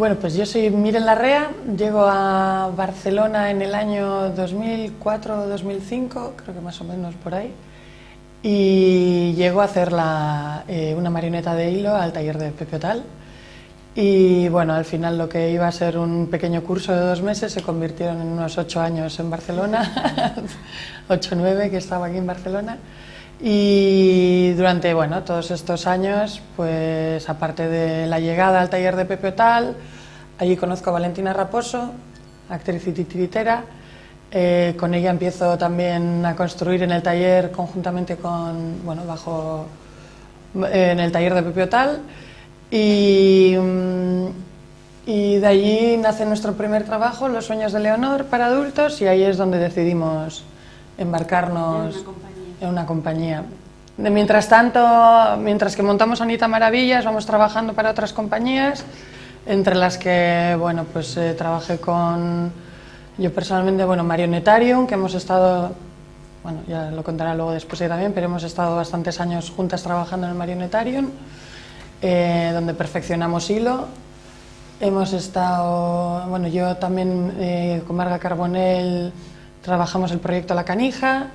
Bueno, pues yo soy Miren Larrea, llego a Barcelona en el año 2004 o 2005, creo que más o menos por ahí, y llego a hacer una marioneta de hilo al taller de Pepe Otal. Y bueno, al final lo que iba a ser un pequeño curso de 2 meses se convirtieron en unos 8 años en Barcelona, 8 o 9 que estaba aquí en Barcelona. Y durante todos estos años, pues aparte de la llegada al taller de Pepe Otal, allí conozco a Valentina Raposo, actriz y titiritera. Con ella empiezo también a construir en el taller conjuntamente en el taller de Pepe Otal. Y de allí nace nuestro primer trabajo, Los sueños de Leonor, para adultos, y ahí es donde decidimos embarcarnos en una compañía. Mientras tanto, mientras que montamos Anita Maravillas, vamos trabajando para otras compañías, entre las que trabajé con, yo personalmente, Marionetarium, que hemos estado, ya lo contará luego después también, pero hemos estado bastantes años juntas trabajando en el Marionetarium, donde perfeccionamos hilo. Hemos estado, yo también con Marga Carbonell trabajamos el proyecto La Canija,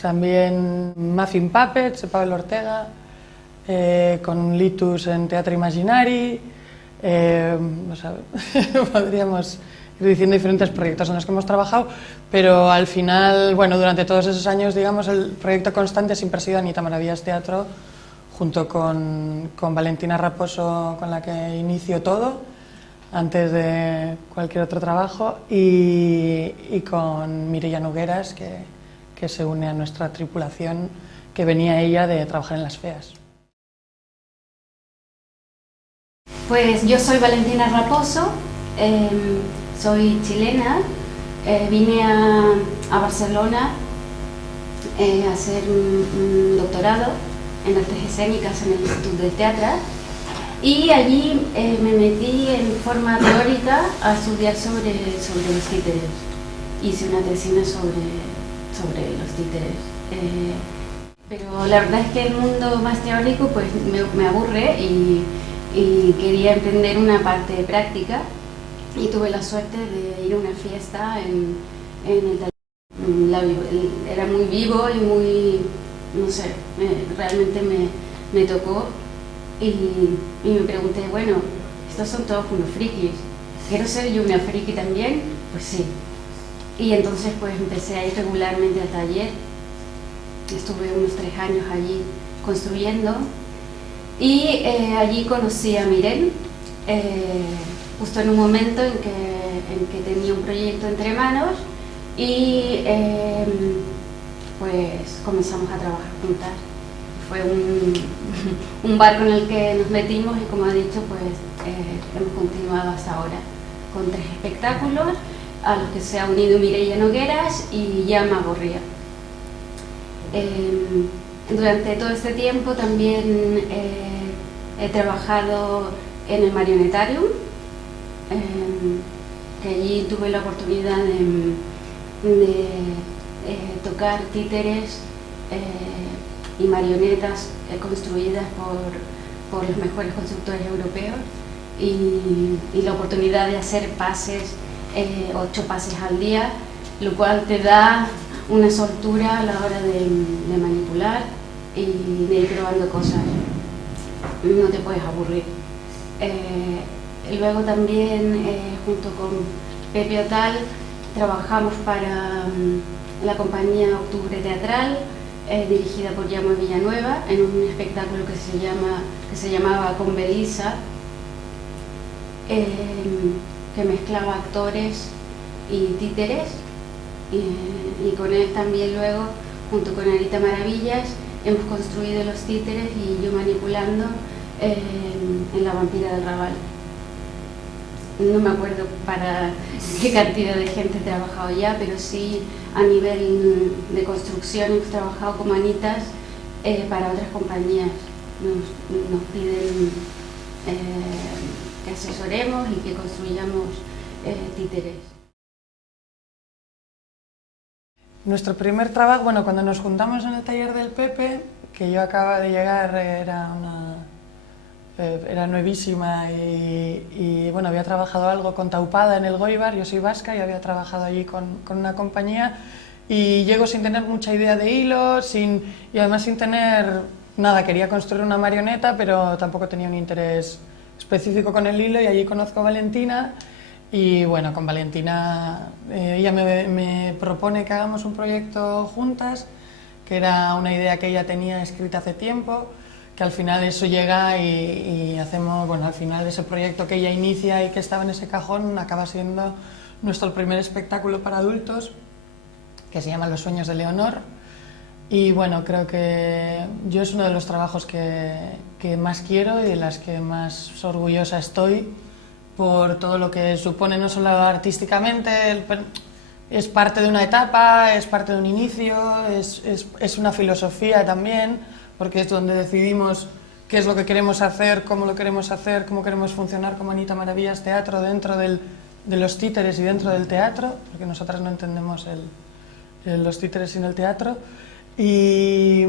también Muffin Puppets de Pablo Ortega, con Litus en Teatro Imaginari, podríamos ir diciendo diferentes proyectos en los que hemos trabajado, pero al final, durante todos esos años, digamos, el proyecto constante siempre ha sido Anita Maravillas Teatro, junto con Valentina Raposo, con la que inicio todo, antes de cualquier otro trabajo, y con Mireia Nogueras, que se une a nuestra tripulación, que venía ella de trabajar en Las Feas. Pues yo soy Valentina Raposo, soy chilena, vine a Barcelona a hacer un doctorado en artes escénicas en el Instituto de Teatro, y allí me metí en forma teórica a estudiar sobre los títeres. Hice una tesina sobre los títeres, pero la verdad es que el mundo más teórico pues me aburre y quería emprender una parte práctica, y tuve la suerte de ir a una fiesta en el taller. Era muy vivo y muy, no sé, realmente me tocó, y me pregunté, bueno, estos son todos unos frikis, ¿quiero ser yo una friki también? Pues sí. Y entonces pues empecé a ir regularmente al taller, estuve unos 3 años allí construyendo, y allí conocí a Miren, justo en un momento en que tenía un proyecto entre manos, y pues comenzamos a trabajar juntas. Fue un barco en el que nos metimos, y como ha dicho, pues hemos continuado hasta ahora con 3 espectáculos a los que se ha unido Mireia Nogueras y Llama Gorría. Durante todo este tiempo también he trabajado en el Marionetarium, que allí tuve la oportunidad de tocar títeres y marionetas construidas por los mejores constructores europeos, y la oportunidad de hacer pases, 8 pases al día, lo cual te da una soltura a la hora de manipular y de ir probando cosas. No te puedes aburrir. Luego también, junto con Pepe Otal, trabajamos para la compañía Octubre Teatral, dirigida por Jaume Villanueva, en un espectáculo que se llamaba Con Belisa, que mezclaba actores y títeres, y con él también luego, junto con Anita Maravillas, hemos construido los títeres, y yo manipulando en La Vampira del Raval. No me acuerdo para qué cantidad de gente he trabajado ya, pero sí a nivel de construcción hemos trabajado como Anitas para otras compañías. Nos piden que asesoremos y que construyamos títeres. Nuestro primer trabajo, cuando nos juntamos en el taller del Pepe, que yo acababa de llegar, era era nuevísima y bueno, había trabajado algo con Taupada en el Goibar, yo soy vasca y había trabajado allí con una compañía y llego sin tener mucha idea de hilo y además sin tener nada, quería construir una marioneta pero tampoco tenía un interés específico con el hilo y allí conozco a Valentina y bueno, con Valentina ella me propone que hagamos un proyecto juntas, que era una idea que ella tenía escrita hace tiempo, que al final eso llega y hacemos, bueno, al final ese proyecto que ella inicia y que estaba en ese cajón acaba siendo nuestro primer espectáculo para adultos, que se llama Los sueños de Leonor. Y bueno, creo que yo es uno de los trabajos que más quiero y de las que más orgullosa estoy por todo lo que supone, no solo artísticamente, es parte de una etapa, es parte de un inicio, es una filosofía también, porque es donde decidimos qué es lo que queremos hacer, cómo queremos funcionar como Anita Maravillas Teatro dentro de los títeres y dentro del teatro, porque nosotras no entendemos los títeres sin el teatro. Y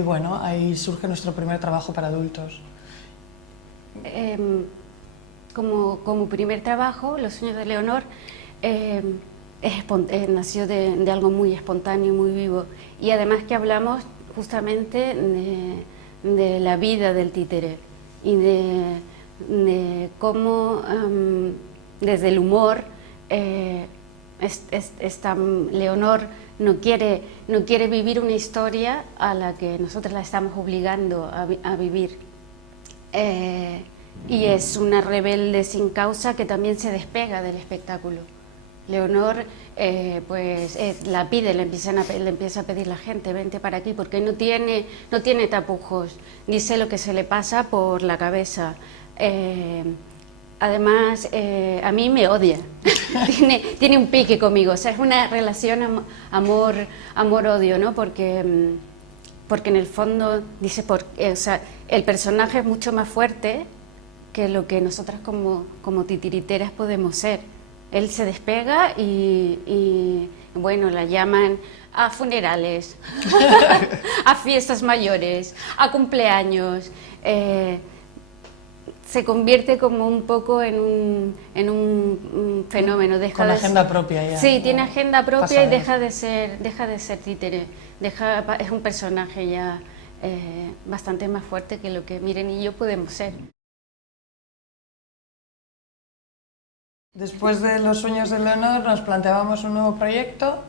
bueno, ahí surge nuestro primer trabajo para adultos. Como primer trabajo, Los sueños de Leonor nació de algo muy espontáneo, muy vivo, y además que hablamos justamente de la vida del títere y de cómo desde el humor esta Leonor no quiere vivir una historia a la que nosotros la estamos obligando a vivir. Y es una rebelde sin causa que también se despega del espectáculo. Leonor la pide, le empieza a pedir la gente, vente para aquí, porque no tiene tapujos, dice lo que se le pasa por la cabeza. Además, a mí me odia, tiene un pique conmigo, o sea, es una relación amor-odio, ¿no? Porque en el fondo dice, o sea, el personaje es mucho más fuerte que lo que nosotras como titiriteras podemos ser. Él se despega y bueno, la llaman a funerales, a fiestas mayores, a cumpleaños. Se convierte como un poco en un fenómeno. Con agenda propia ya. Sí, tiene agenda propia y deja de ser títere. Es un personaje ya bastante más fuerte que lo que Miren y yo podemos ser. Después de Los sueños de Leonor nos planteábamos un nuevo proyecto,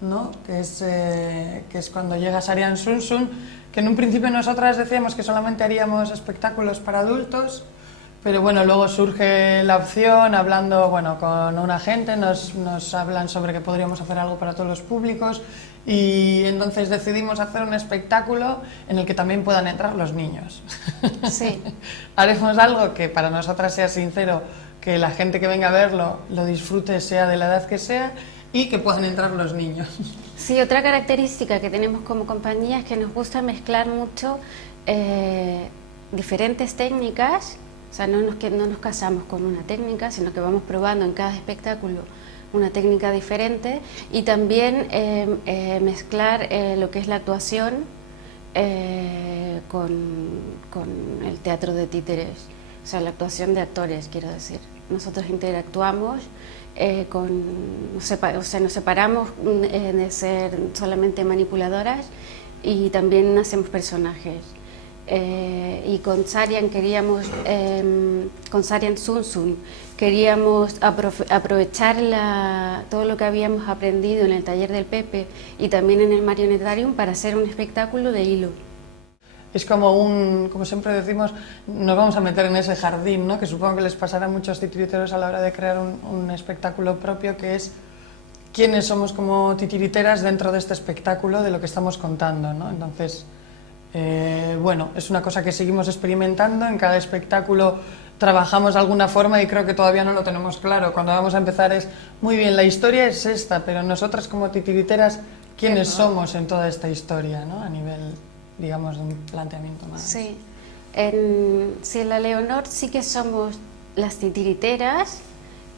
¿no? que es cuando llega Sarian Sunsun, que en un principio nosotras decíamos que solamente haríamos espectáculos para adultos, pero bueno, luego surge la opción, hablando con una gente, nos hablan sobre que podríamos hacer algo para todos los públicos y entonces decidimos hacer un espectáculo en el que también puedan entrar los niños. Sí. Haremos algo que para nosotras sea sincero, que la gente que venga a verlo lo disfrute, sea de la edad que sea, y que puedan entrar los niños. Sí, otra característica que tenemos como compañía es que nos gusta mezclar mucho diferentes técnicas, o sea, no nos casamos con una técnica, sino que vamos probando en cada espectáculo una técnica diferente, y también mezclar lo que es la actuación con el teatro de títeres. O sea, la actuación de actores, quiero decir. Nosotros interactuamos, nos separamos de ser solamente manipuladoras y también hacemos personajes. Y con Sarian con Sarian Sunsun, queríamos aprovechar todo lo que habíamos aprendido en el taller del Pepe y también en el Marionetarium para hacer un espectáculo de hilo. Es como siempre decimos, nos vamos a meter en ese jardín, ¿no? Que supongo que les pasará a muchos titiriteros a la hora de crear un espectáculo propio, que es quiénes somos como titiriteras dentro de este espectáculo, de lo que estamos contando, ¿no? Entonces, bueno, es una cosa que seguimos experimentando, en cada espectáculo trabajamos de alguna forma y creo que todavía no lo tenemos claro. Cuando vamos a empezar es, muy bien, la historia es esta, pero nosotras como titiriteras, ¿quiénes somos en toda esta historia, ¿no? A nivel, digamos, de un planteamiento más. Sí, en la Leonor sí que somos las titiriteras,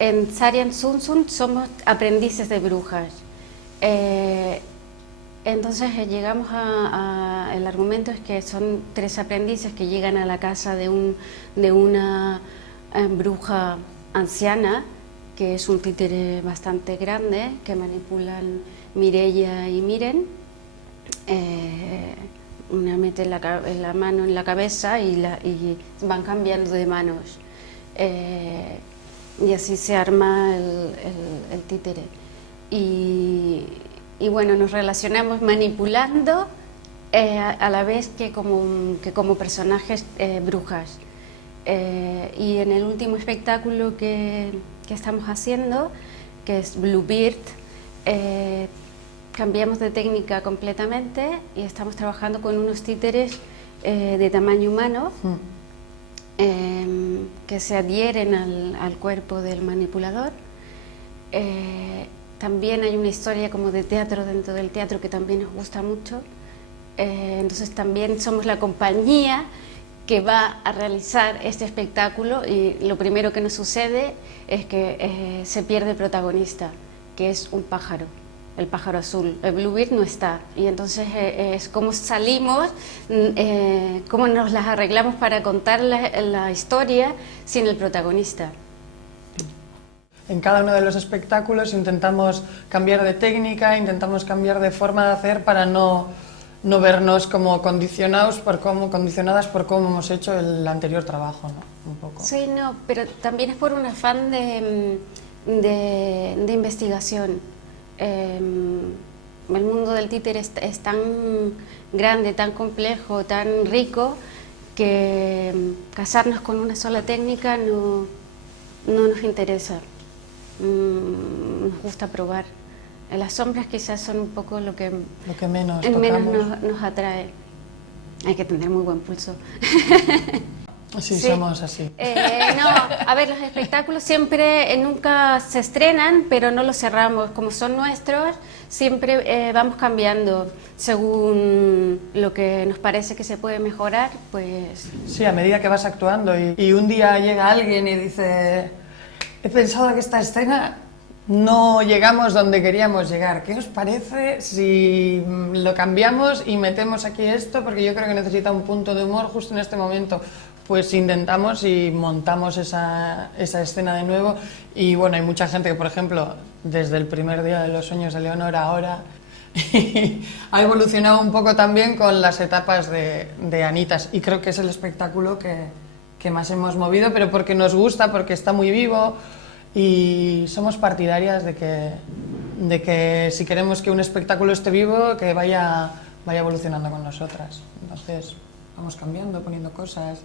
en Sarian Sunsun somos aprendices de brujas. Entonces llegamos el argumento es que son 3 aprendices que llegan a la casa de una bruja anciana, que es un títere bastante grande, que manipulan Mireia y Miren. Una mete la mano en la cabeza y van cambiando de manos. Y así se arma el títere. Y bueno, nos relacionamos manipulando a la vez que como personajes brujas. Y en el último espectáculo que estamos haciendo, que es Bluebeard, cambiamos de técnica completamente y estamos trabajando con unos títeres de tamaño humano que se adhieren al cuerpo del manipulador. También hay una historia como de teatro dentro del teatro que también nos gusta mucho. Entonces también somos la compañía que va a realizar este espectáculo, y lo primero que nos sucede es que se pierde el protagonista, que es un pájaro, el pájaro azul. El Bluebeard no está, y entonces es como salimos, cómo nos las arreglamos para contar la historia sin el protagonista. En cada uno de los espectáculos intentamos cambiar de técnica, intentamos cambiar de forma de hacer para no vernos como condicionadas por cómo hemos hecho el anterior trabajo, ¿no? Un poco. Sí, no, pero también es por un afán de investigación. El mundo del títere es tan grande, tan complejo, tan rico, que casarnos con una sola técnica no nos interesa. Nos gusta probar. Las sombras quizás son un poco lo que menos nos atrae. Hay que tener muy buen pulso. Sí, somos así. No, a ver, los espectáculos siempre, nunca se estrenan, pero no los cerramos. Como son nuestros, siempre vamos cambiando según lo que nos parece que se puede mejorar, pues... Sí, a medida que vas actuando y un día llega alguien y dice: he pensado que esta escena no llegamos donde queríamos llegar. ¿Qué os parece si lo cambiamos y metemos aquí esto? Porque yo creo que necesita un punto de humor justo en este momento. Pues intentamos y montamos esa escena de nuevo. Y bueno, hay mucha gente que, por ejemplo, desde el primer día de Los sueños de Leonor ahora ha evolucionado un poco también con las etapas de Anitas. Y creo que es el espectáculo que más hemos movido, pero porque nos gusta, porque está muy vivo. Y somos partidarias de que si queremos que un espectáculo esté vivo, que vaya evolucionando con nosotras. Entonces vamos cambiando, poniendo cosas,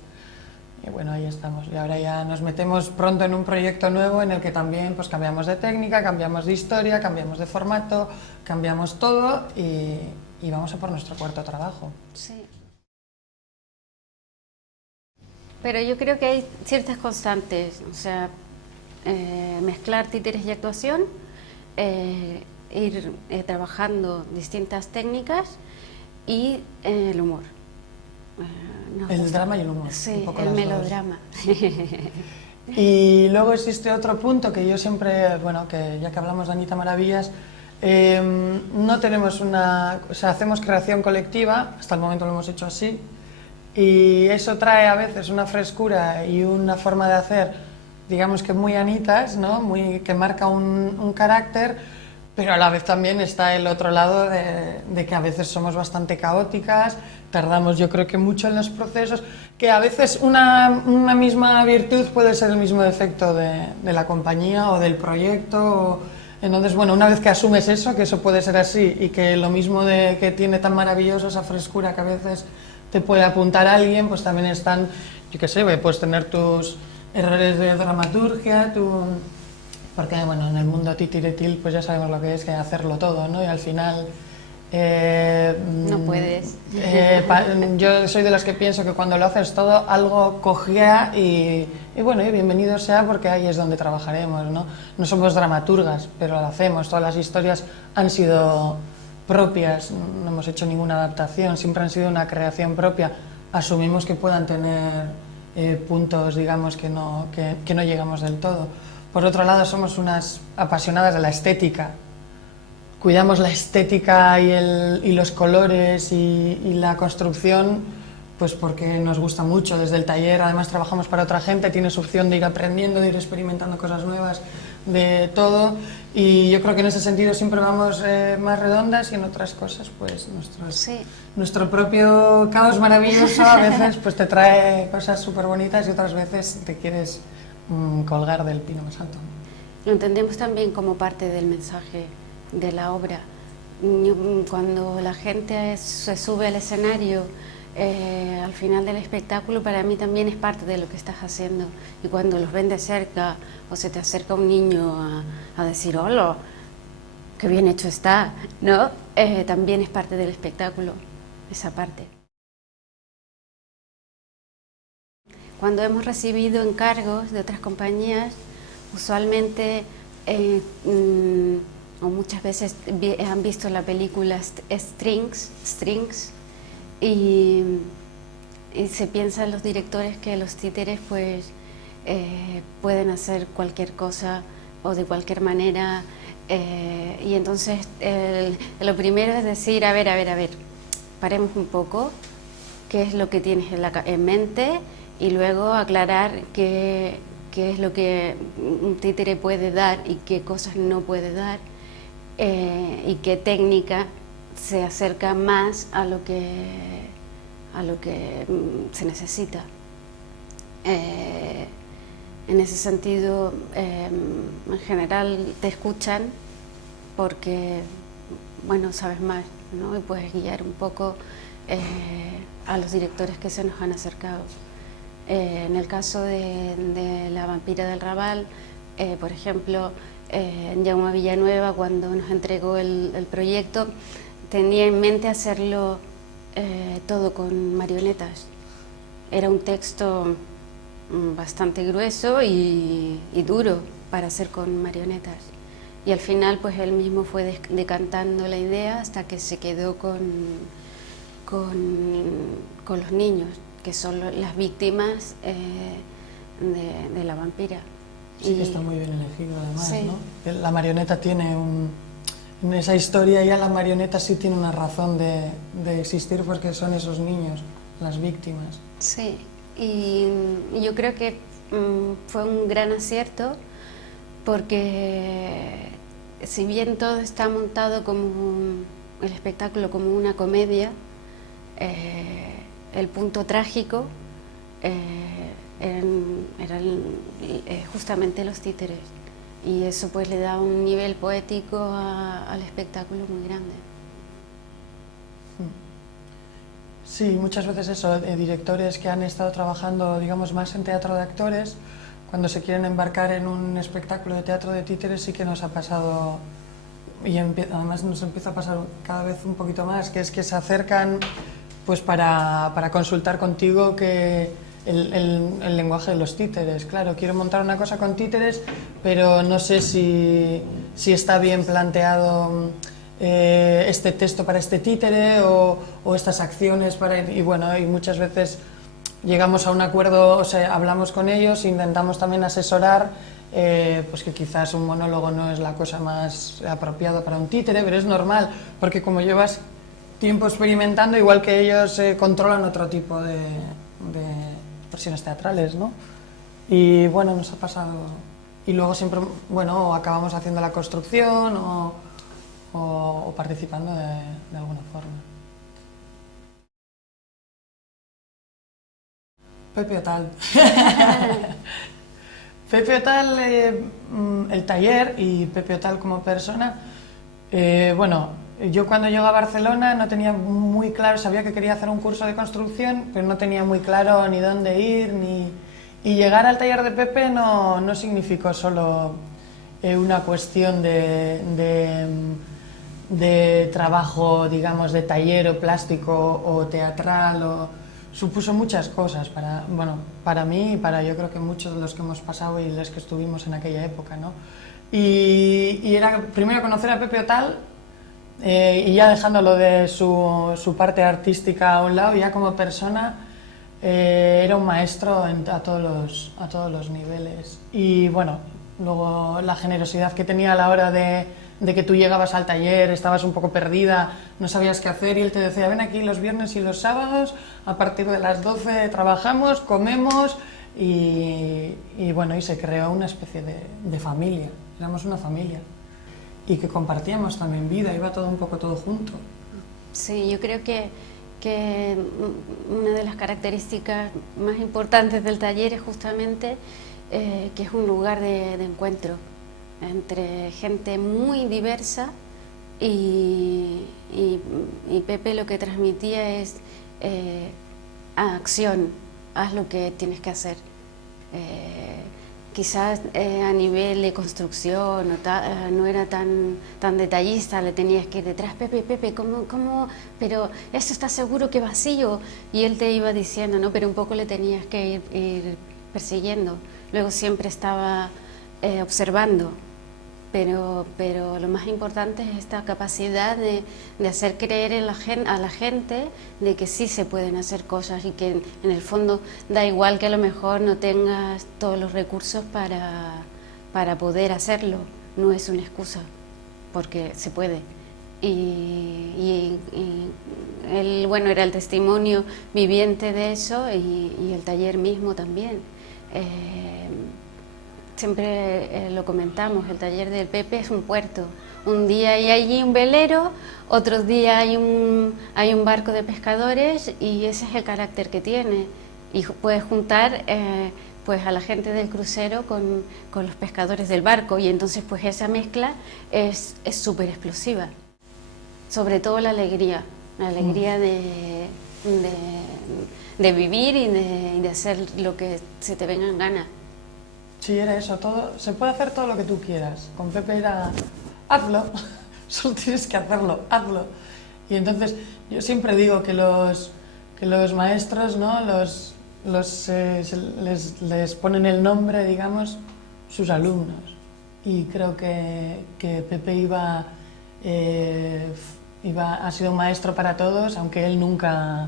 y bueno, ahí estamos. Y ahora ya nos metemos pronto en un proyecto nuevo en el que también pues cambiamos de técnica, cambiamos de historia, cambiamos de formato, cambiamos todo y vamos a por nuestro cuarto trabajo. Sí. Pero yo creo que hay ciertas constantes, o sea, mezclar títeres y actuación, ir trabajando distintas técnicas y el humor. El drama y el humor. Sí, el melodrama. Y luego existe otro punto que yo siempre, bueno, que ya que hablamos de Anita Maravillas, no tenemos o sea, hacemos creación colectiva, hasta el momento lo hemos hecho así, y eso trae a veces una frescura y una forma de hacer, digamos que muy Anitas, ¿no? Que marca un carácter, pero a la vez también está el otro lado de que a veces somos bastante caóticas, tardamos yo creo que mucho en los procesos, que a veces una misma virtud puede ser el mismo defecto de la compañía o del proyecto. Entonces, bueno, una vez que asumes eso, que eso puede ser así y que lo mismo que tiene tan maravilloso esa frescura que a veces te puede apuntar a alguien, pues también están, yo qué sé, puedes tener tus errores de dramaturgia, porque bueno, en el mundo titiretil pues ya sabemos lo que es, que hacerlo todo, ¿no? Y al final no puedes. Yo soy de las que pienso que cuando lo haces todo algo cojea y bueno, y bienvenido sea, porque ahí es donde trabajaremos, ¿no? No somos dramaturgas, pero lo hacemos, todas las historias han sido propias, no hemos hecho ninguna adaptación, siempre han sido una creación propia. Asumimos que puedan tener puntos, digamos, que no llegamos del todo. Por otro lado, somos unas apasionadas de la estética, cuidamos la estética y los colores y la construcción, pues porque nos gusta mucho desde el taller. Además trabajamos para otra gente, tienes opción de ir aprendiendo, de ir experimentando cosas nuevas, de todo, y yo creo que en ese sentido siempre vamos más redondas, y en otras cosas pues nuestro propio caos maravilloso a veces pues te trae cosas súper bonitas y otras veces te quieres colgar del pino más alto. Lo entendemos también como parte del mensaje de la obra. Cuando la gente se sube al escenario, al final del espectáculo, para mí también es parte de lo que estás haciendo. Y cuando los ven de cerca o se te acerca un niño a decir hola, qué bien hecho está, ¿no? También es parte del espectáculo, esa parte. Cuando hemos recibido encargos de otras compañías, usualmente o muchas veces han visto la película Strings, y se piensan los directores que los títeres pues pueden hacer cualquier cosa o de cualquier manera, y entonces lo primero es decir, a ver, paremos un poco, qué es lo que tienes en mente, y luego aclarar qué es lo que un títere puede dar y qué cosas no puede dar, y qué técnica se acerca más a lo que se necesita. En ese sentido, en general te escuchan porque, bueno, sabes más, ¿no? Y puedes guiar un poco a los directores que se nos han acercado. En el caso de La vampira del Raval, por ejemplo, Jaume Villanueva, cuando nos entregó el proyecto, tenía en mente hacerlo todo con marionetas. Era un texto bastante grueso y duro para hacer con marionetas. Y al final pues él mismo fue decantando la idea hasta que se quedó con los niños, que son las víctimas de la vampira. Sí, que está muy bien elegido además, sí, ¿no? La marioneta tiene en esa historia ya la marioneta sí tiene una razón de existir, porque son esos niños, las víctimas. Sí, y yo creo que fue un gran acierto, porque si bien todo está montado como el espectáculo como una comedia, el punto trágico eran justamente los títeres, y eso pues le da un nivel poético al espectáculo muy grande. Sí, muchas veces eso, directores que han estado trabajando, digamos, más en teatro de actores, cuando se quieren embarcar en un espectáculo de teatro de títeres, sí que nos ha pasado, y además nos empieza a pasar cada vez un poquito más, que es que se acercan pues para consultar contigo que el lenguaje de los títeres. Claro, quiero montar una cosa con títeres, pero no sé si está bien planteado este texto para este títere o estas acciones para... Y bueno, y muchas veces llegamos a un acuerdo, o sea, hablamos con ellos, intentamos también asesorar, pues que quizás un monólogo no es la cosa más apropiada para un títere, pero es normal, porque como llevas tiempo experimentando, igual que ellos controlan otro tipo de versiones teatrales, ¿no? Y bueno, nos ha pasado. Y luego siempre, bueno, acabamos haciendo la construcción o participando de alguna forma. Pepe Otal. Pepe Otal, el taller, y Pepe Otal como persona, bueno, yo cuando llego a Barcelona no tenía muy claro, sabía que quería hacer un curso de construcción, pero no tenía muy claro ni dónde ir, y llegar al taller de Pepe no significó solo una cuestión de trabajo, digamos, de taller o plástico o teatral, supuso muchas cosas para mí y para, yo creo que muchos de los que hemos pasado y los que estuvimos en aquella época, ¿no? Y era primero conocer a Pepe Otal, y ya dejándolo de su parte artística a un lado, ya como persona era un maestro a todos los niveles. Y bueno, luego la generosidad que tenía a la hora de de que tú llegabas al taller, estabas un poco perdida, no sabías qué hacer y él te decía, ven aquí los viernes y los sábados, a partir de las 12 trabajamos, comemos y bueno, y se creó una especie de familia, éramos una familia y que compartíamos también vida, iba todo un poco todo junto. Sí, yo creo que una de las características más importantes del taller es justamente que es un lugar de encuentro entre gente muy diversa y Pepe lo que transmitía es acción, haz lo que tienes que hacer. Quizás a nivel de construcción no era tan detallista, le tenías que ir detrás, Pepe, ¿cómo? Pero ¿eso está seguro que vacío? Y él te iba diciendo, ¿no? Pero un poco le tenías que ir persiguiendo. Luego siempre estaba observando, pero lo más importante es esta capacidad de hacer creer a la gente de que sí se pueden hacer cosas y que en el fondo da igual que a lo mejor no tengas todos los recursos para poder hacerlo, no es una excusa, porque se puede. Y él, bueno, era el testimonio viviente de eso y el taller mismo también. Siempre lo comentamos, el taller del Pepe es un puerto. Un día hay allí un velero, otros días hay un barco de pescadores y ese es el carácter que tiene. Y puedes juntar pues a la gente del crucero con los pescadores del barco y entonces pues esa mezcla es súper explosiva. Sobre todo la alegría de vivir y de hacer lo que se te venga en gana. Sí, era eso, se puede hacer todo lo que tú quieras. Con Pepe era, hazlo, solo tienes que hacerlo, hazlo. Y entonces yo siempre digo que los maestros, ¿no? Les ponen el nombre, digamos, sus alumnos. Y creo que Pepe ha sido un maestro para todos, aunque él nunca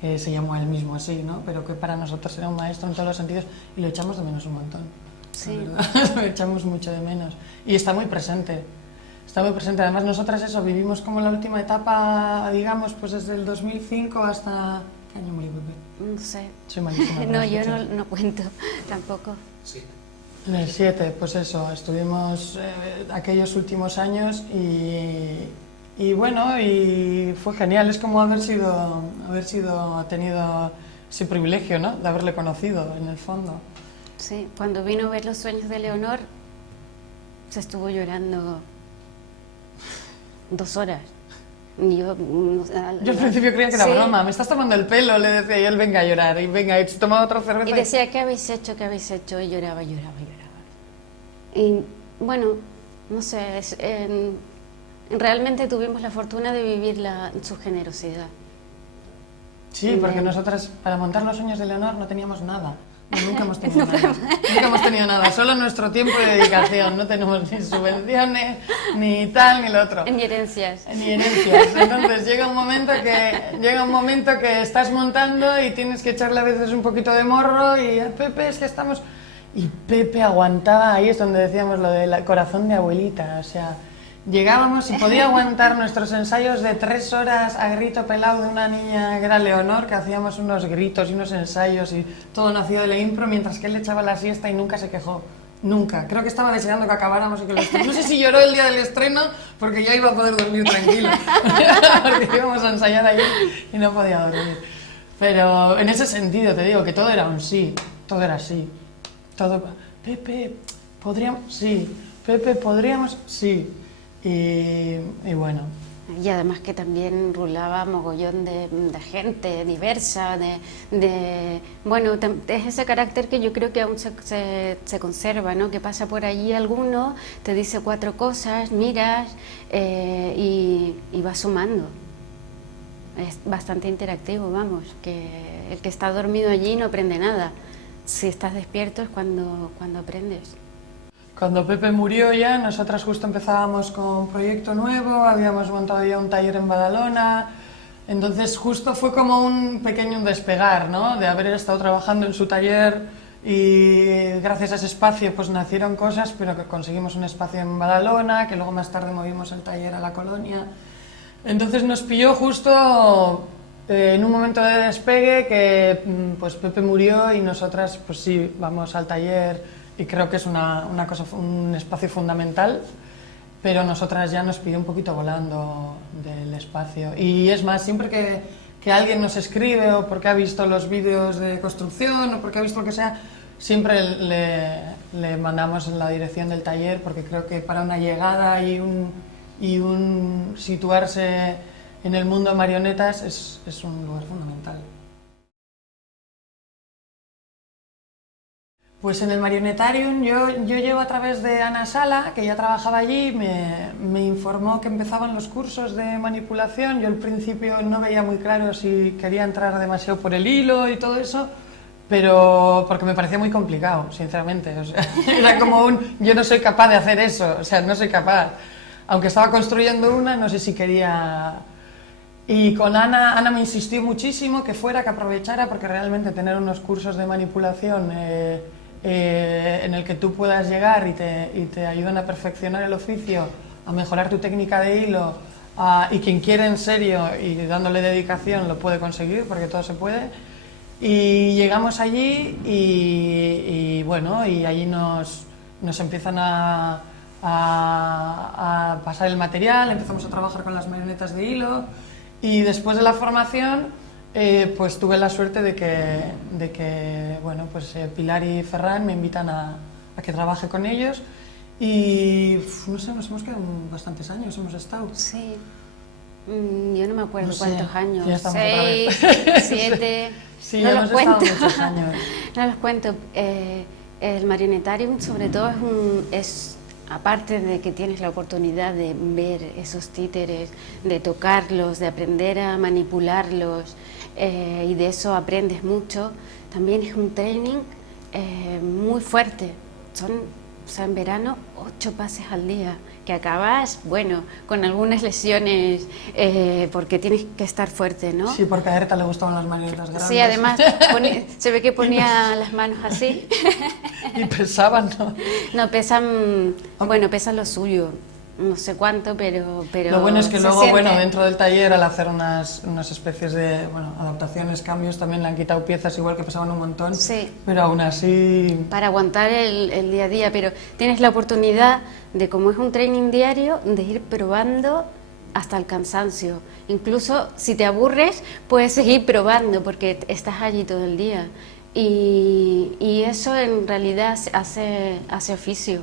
se llamó a él mismo así, ¿no? Pero que para nosotros era un maestro en todos los sentidos y lo echamos de menos un montón. Sí. Lo echamos mucho de menos y está muy presente. Además nosotras eso, vivimos como la última etapa, digamos, pues desde el 2005 hasta... ¿Qué año murió Pepe? No sé. Soy malísima. No, yo no cuento tampoco. Sí. En el 7, pues eso, estuvimos aquellos últimos años y bueno, y fue genial, es como haber tenido ese privilegio, ¿no? De haberle conocido, en el fondo. Sí, cuando vino a ver Los sueños de Leonor, se estuvo llorando 2 horas. Yo al principio creía que era broma, me estás tomando el pelo, le decía, y él venga a llorar, y venga, y se tomaba otra cerveza. Y decía, ¿qué habéis hecho? Y lloraba. Y bueno, no sé, realmente tuvimos la fortuna de vivir su generosidad. Sí, porque nosotras, para montar Los sueños de Leonor, no teníamos nada. Nunca hemos tenido nada. Nunca hemos tenido nada, solo nuestro tiempo de dedicación. No tenemos ni subvenciones, ni tal, ni lo otro. Ni herencias. Entonces llega un momento que estás montando y tienes que echarle a veces un poquito de morro y Pepe, es que estamos... Y Pepe aguantaba, ahí es donde decíamos lo del corazón de abuelita, o sea... Llegábamos y podía aguantar nuestros ensayos de 3 horas a grito pelado de una niña que era Leonor, que hacíamos unos gritos y unos ensayos y todo nació de la impro, mientras que él echaba la siesta y nunca se quejó. Nunca. Creo que estaba deseando que acabáramos y que no sé si lloró el día del estreno porque ya iba a poder dormir tranquilo. Porque íbamos a ensayar allí y no podía dormir. Pero en ese sentido te digo que todo era un sí, todo era sí. Todo, Pepe, ¿podríamos? Sí. Pepe, ¿podríamos? Sí. Y bueno. Y además que también rulaba mogollón de gente diversa, bueno, es ese carácter que yo creo que aún se conserva, ¿no? Que pasa por allí alguno, te dice 4 cosas, miras y va sumando. Es bastante interactivo, vamos, que el que está dormido allí no aprende nada. Si estás despierto es cuando aprendes. Cuando Pepe murió ya, nosotras justo empezábamos con un proyecto nuevo, habíamos montado ya un taller en Badalona, entonces justo fue como un pequeño despegar, ¿no? De haber estado trabajando en su taller y gracias a ese espacio pues nacieron cosas, pero que conseguimos un espacio en Badalona, que luego más tarde movimos el taller a La Colonia. Entonces nos pilló justo en un momento de despegue que pues Pepe murió y nosotras pues sí, vamos al taller y creo que es una cosa, un espacio fundamental, pero nosotras ya nos pilló un poquito volando del espacio. Y es más, siempre que alguien nos escribe o porque ha visto los vídeos de construcción o porque ha visto lo que sea, siempre le mandamos en la dirección del taller, porque creo que para una llegada y un situarse en el mundo de marionetas es un lugar fundamental. Pues en el Marionetarium yo llego a través de Ana Sala, que ya trabajaba allí, me informó que empezaban los cursos de manipulación. Yo al principio no veía muy claro si quería entrar demasiado por el hilo y todo eso, pero porque me parecía muy complicado, sinceramente. O sea, era como yo no soy capaz de hacer eso, o sea, no soy capaz. Aunque estaba construyendo una, no sé si quería. Y con Ana me insistió muchísimo que fuera, que aprovechara, porque realmente tener unos cursos de manipulación en el que tú puedas llegar y te ayudan a perfeccionar el oficio, a mejorar tu técnica de hilo, y quien quiere en serio y dándole dedicación lo puede conseguir, porque todo se puede. Y llegamos allí y bueno, y allí nos empiezan a pasar el material, empezamos a trabajar con las marionetas de hilo y después de la formación pues tuve la suerte de que bueno, pues Pilar y Ferran me invitan a que trabaje con ellos y no sé, nos hemos quedado bastantes años, hemos estado. Sí, yo no me acuerdo cuántos años, ya 6, 7, sí, no ya los hemos cuento. estado muchos años. No los cuento. El Marionetarium sobre todo es aparte de que tienes la oportunidad de ver esos títeres, de tocarlos, de aprender a manipularlos, y de eso aprendes mucho, también es un training muy fuerte. O sea, en verano 8 pases al día, que acabas, bueno, con algunas lesiones, porque tienes que estar fuerte, ¿no? Sí, porque a Herta le gustaban las marionetas grandes. Sí, además se ve que ponía las manos así. Y pesaban, ¿no? No, pesan, bueno, pesan lo suyo, no sé cuánto, pero lo bueno es que luego, siente. bueno, dentro del taller, al hacer unas especies de, bueno, adaptaciones, cambios, también le han quitado piezas igual que pesaban un montón, sí, pero aún así. para aguantar el día a día, pero tienes la oportunidad de, como es un training diario, de ir probando hasta el cansancio. Incluso si te aburres, puedes seguir probando porque estás allí todo el día. Y eso en realidad hace oficio.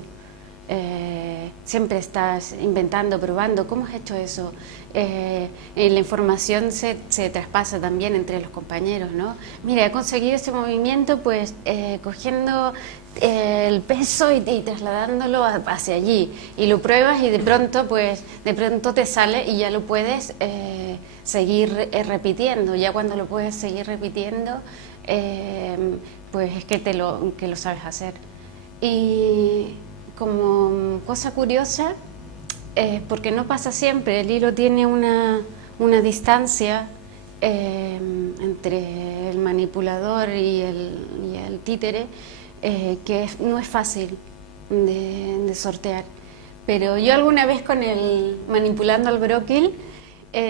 Siempre estás inventando, probando. ¿Cómo has hecho eso? La información se traspasa también entre los compañeros, ¿no? Mira, he conseguido ese movimiento pues cogiendo el peso y trasladándolo hacia allí, y lo pruebas y de pronto te sale y ya lo puedes seguir repitiendo. Ya cuando lo puedes seguir repitiendo, pues es que lo sabes hacer. Y como cosa curiosa, porque no pasa siempre, el hilo tiene una distancia entre el manipulador y el títere, que no es fácil de sortear. Pero yo alguna vez manipulando al broquil,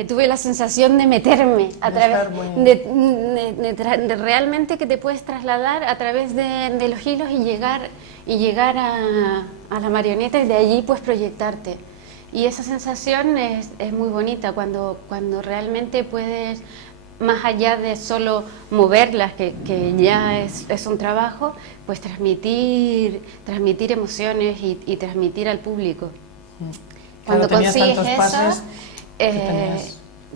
tuve la sensación de meterme a través de realmente que te puedes trasladar a través de los hilos y llegar a la marioneta, y de allí pues proyectarte. Y esa sensación es muy bonita cuando realmente puedes, más allá de solo moverlas, que ya es un trabajo, pues transmitir emociones y transmitir al público. Claro, Cuando consigues tantos eso, pases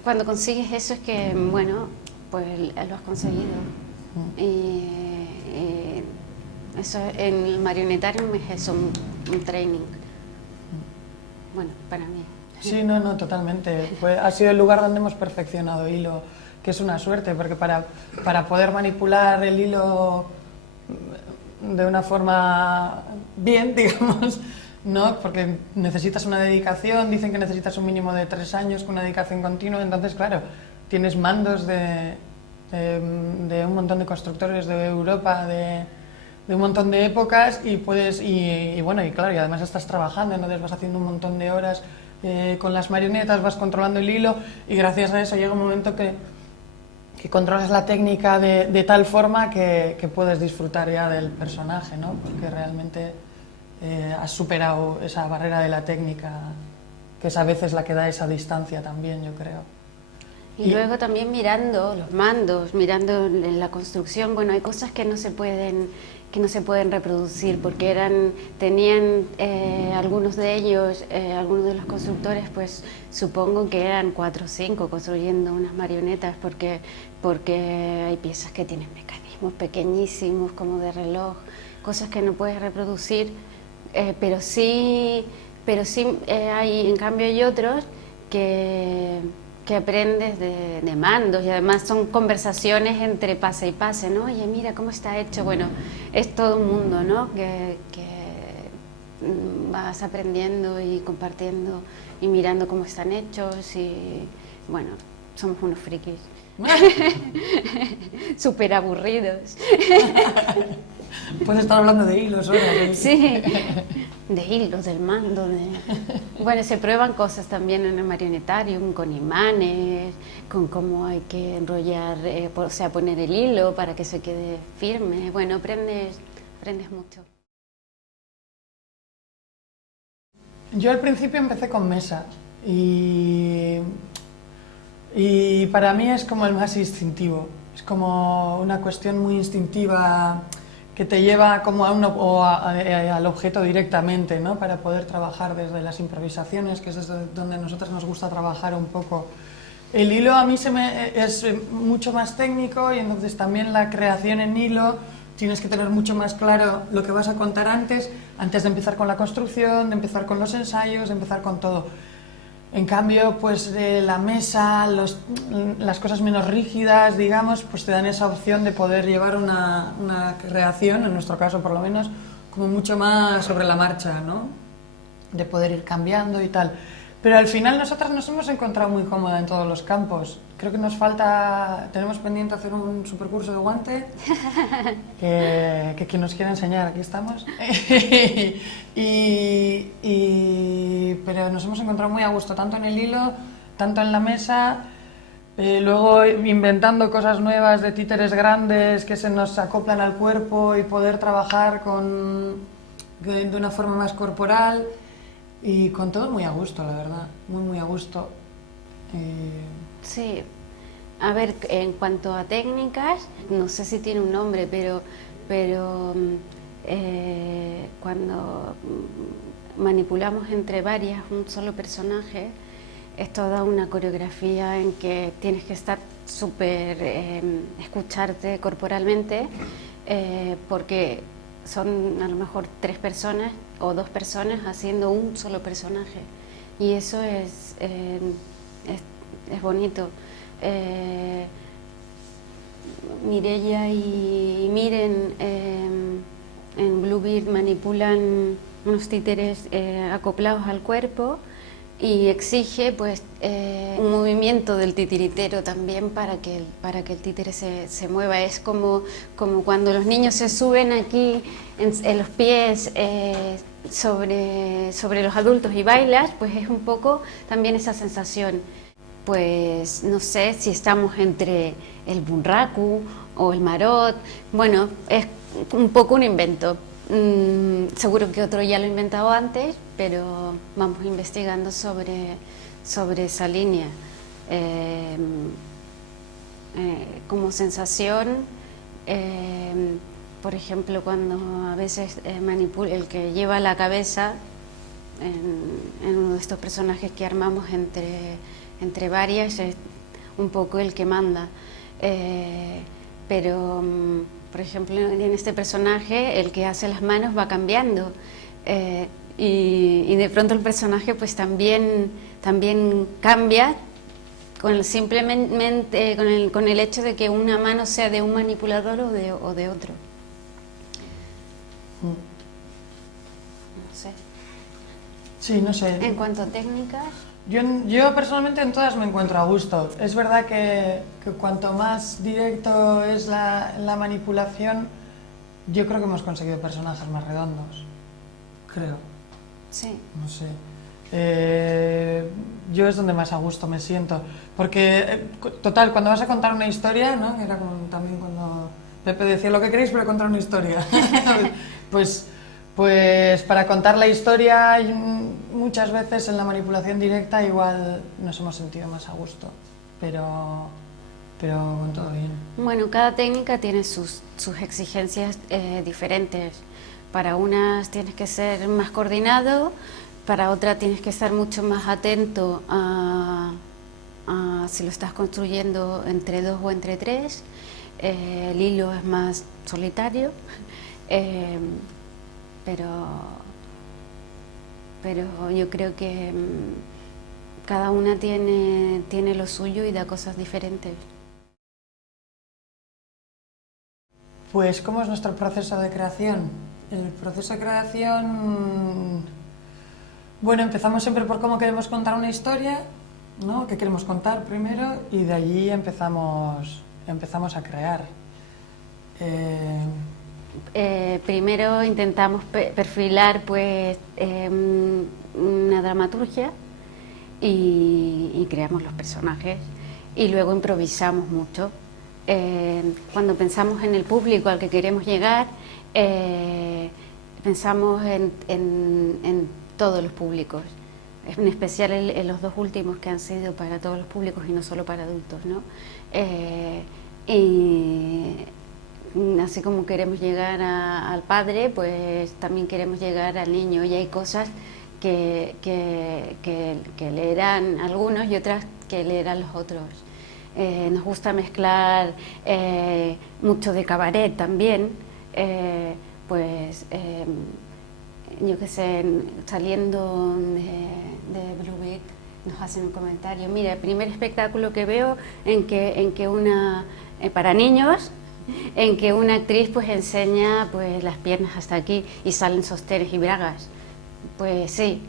cuando consigues eso es que, bueno, pues lo has conseguido. Y eso en el Marionetarium es eso, un training. Bueno, para mí. Sí, no, totalmente. Ha sido el lugar donde hemos perfeccionado hilo, que es una suerte, porque para poder manipular el hilo de una forma bien, digamos, ¿no? Porque necesitas una dedicación, dicen que necesitas un mínimo de 3 años con una dedicación continua, entonces, claro, tienes mandos de un montón de constructores de Europa, de un montón de épocas y puedes, bueno, y claro, y además estás trabajando, entonces vas haciendo un montón de horas con las marionetas, vas controlando el hilo y gracias a eso llega un momento que controlas la técnica de tal forma que puedes disfrutar ya del personaje, ¿no? Porque realmente has superado esa barrera de la técnica, que es a veces la que da esa distancia también, yo creo. Y luego también mirando los mandos, mirando en la construcción, bueno, hay cosas que no se pueden reproducir porque tenían algunos de ellos, algunos de los constructores, pues supongo que eran 4 o 5 construyendo unas marionetas porque hay piezas que tienen mecanismos pequeñísimos como de reloj, cosas que no puedes reproducir, pero sí hay, en cambio hay otros que aprendes de mandos y además son conversaciones entre pase y pase, ¿no? Oye, mira cómo está hecho, bueno, es todo un mundo, ¿no? Que vas aprendiendo y compartiendo y mirando cómo están hechos y, bueno, somos unos frikis. Súper aburridos. Puedes estar hablando de hilos ahora. Sí, de hilos, del mando. Bueno, se prueban cosas también en el marionetarium, con imanes, con cómo hay que enrollar, o sea, poner el hilo para que se quede firme. Bueno, aprendes mucho. Yo al principio empecé con mesa y para mí es como el más instintivo. Es como una cuestión muy instintiva que te lleva como al objeto directamente, ¿no? Para poder trabajar desde las improvisaciones, que es desde donde a nosotros nos gusta trabajar un poco. El hilo a mí es mucho más técnico y entonces también la creación en hilo tienes que tener mucho más claro lo que vas a contar antes de empezar con la construcción, de empezar con los ensayos, de empezar con todo. En cambio, pues la mesa, las cosas menos rígidas, digamos, pues te dan esa opción de poder llevar una creación, en nuestro caso por lo menos, como mucho más sobre la marcha, ¿no? De poder ir cambiando y tal. Pero al final nosotras nos hemos encontrado muy cómodas en todos los campos. Creo que tenemos pendiente hacer un supercurso de guante, que quien nos quiera enseñar, aquí estamos. Pero nos hemos encontrado muy a gusto, tanto en el hilo, tanto en la mesa, luego inventando cosas nuevas de títeres grandes que se nos acoplan al cuerpo y poder trabajar de una forma más corporal. Y con todo muy a gusto, la verdad, muy a gusto. Sí, a ver, en cuanto a técnicas, no sé si tiene un nombre, pero cuando manipulamos entre varias un solo personaje, es toda una coreografía en que tienes que estar súper, escucharte corporalmente, porque son a lo mejor 3 personas o 2 personas haciendo un solo personaje y eso es bonito. Mireia y Miren en Bluebeard manipulan unos títeres acoplados al cuerpo y exige pues un movimiento del titiritero también para que el títere se mueva. Es como cuando los niños se suben aquí en los pies sobre los adultos y bailas, pues es un poco también esa sensación. Pues no sé si estamos entre el bunraku o el marot, bueno, es un poco un invento. Seguro que otro ya lo ha inventado antes, pero vamos investigando sobre esa línea. Como sensación, por ejemplo, cuando a veces manipula el que lleva la cabeza en uno de estos personajes que armamos entre varias, es un poco el que manda. Pero por ejemplo, en este personaje el que hace las manos va cambiando y de pronto el personaje pues también cambia simplemente con el hecho de que una mano sea de un manipulador o de otro. No sé. Sí, no sé. En cuanto a técnicas... Yo personalmente en todas me encuentro a gusto. Es verdad que cuanto más directo es la manipulación, yo creo que hemos conseguido personajes más redondos, creo, Sí. no sé. Yo es donde más a gusto me siento, porque, total, cuando vas a contar una historia, ¿no? Era como también cuando Pepe decía lo que queréis, pero contar una historia. pues para contar la historia, muchas veces en la manipulación directa igual nos hemos sentido más a gusto, pero con todo bien. Bueno, cada técnica tiene sus exigencias diferentes. Para unas tienes que ser más coordinado, para otra tienes que estar mucho más atento a si lo estás construyendo entre dos o entre tres. El hilo es más solitario, pero yo creo que cada una tiene lo suyo y da cosas diferentes. Pues, ¿cómo es nuestro proceso de creación? El proceso de creación, bueno, empezamos siempre por cómo queremos contar una historia, ¿no? ¿Qué queremos contar primero? Y de allí empezamos a crear. Primero intentamos perfilar pues una dramaturgia y creamos los personajes y luego improvisamos mucho. Cuando pensamos en el público al que queremos llegar, pensamos en todos los públicos, en especial en los dos últimos que han sido para todos los públicos y no solo para adultos, ¿no? Y así como queremos llegar al padre, pues también queremos llegar al niño, y hay cosas que leerán algunos y otras que leerán los otros. Nos gusta mezclar mucho de cabaret también, yo qué sé, saliendo de Blue Beat nos hacen un comentario: mira, el primer espectáculo que veo en que una, para niños, en que una actriz pues enseña pues las piernas hasta aquí y salen sostenes y bragas. Pues sí,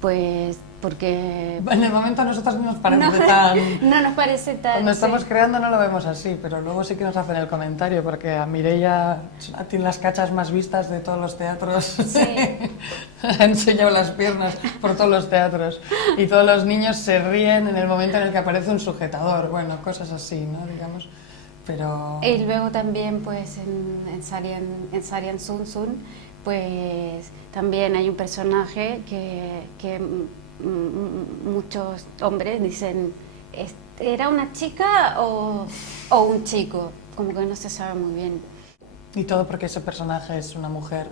pues porque... En el momento a nosotros no nos parece tan... No nos parece tan... Cuando estamos creando no lo vemos así, pero luego sí que nos hacen el comentario, porque a Mireia tiene las cachas más vistas de todos los teatros. Sí. Ha enseñado las piernas por todos los teatros. Y todos los niños se ríen en el momento en el que aparece un sujetador. Bueno, cosas así, ¿no? Digamos. Pero... Y luego también pues en Sarian Sun Sun pues también hay un personaje que muchos hombres dicen: ¿era una chica o un chico? Como que no se sabe muy bien. Y todo porque ese personaje es una mujer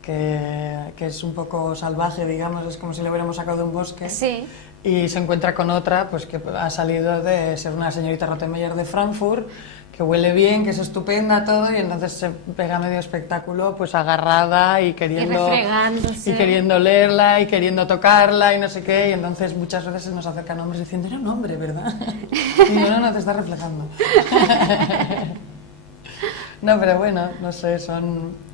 que es un poco salvaje, digamos, es como si le hubiéramos sacado de un bosque. Sí. Y se encuentra con otra pues que ha salido de ser una señorita Rottenmeier de Frankfurt, que huele bien, que es estupenda, todo, y entonces se pega medio espectáculo pues agarrada y queriendo leerla y queriendo tocarla y no sé qué, y entonces muchas veces se nos acercan hombres diciendo: era un hombre, ¿verdad? Y yo: no, te está reflejando. No, pero bueno, no sé,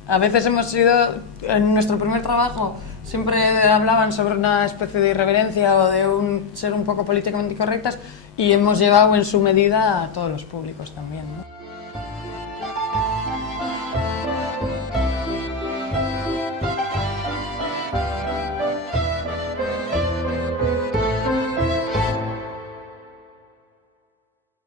a veces hemos sido, en nuestro primer trabajo, siempre hablaban sobre una especie de irreverencia o de ser un poco políticamente incorrectas, y hemos llevado en su medida a todos los públicos también, ¿no?